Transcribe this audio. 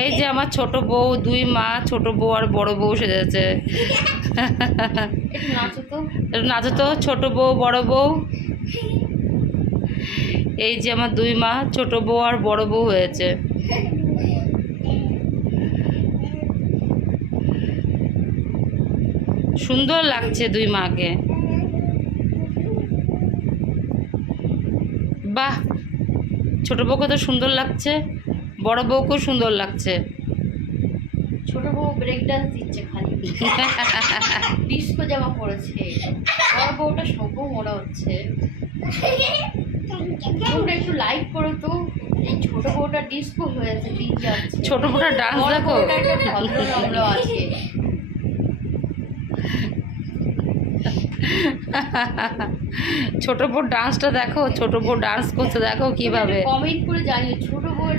এই যে আমার ছোট বউ, দুই মা, ছোট বউ আর বড় বউ সেজেছে। নাচো তো ছোট বউ বড় বউ। এই যে আমার দুই মা, ছোট বউ আর বড় বউ হয়েছে। সুন্দর লাগছে দুই মাকে। বাহ, ছোট বউকে তো সুন্দর লাগছে, বড় বউকেও সুন্দর লাগছে। ছোট বউ ব্রেক ডান্স দিচ্ছে খালি, ডিস্কো জামা পরেছে। বড় বউটা সভ্য মনে হচ্ছে। তোমরা একটু লাইক করো তো, এই ছোট বউটা ডিস্কো হয়েছে, দিন যাচ্ছে। ছোট বউটা ডান্স বড় দেখো। বউটা একটা ভদ্র নম্র আছে। ছোট বউ ডান্সটা দেখো, ছোট বউ ডান্স করছে দেখো কিভাবে। কমেন্ট করে জানিও ছোট বউয়ের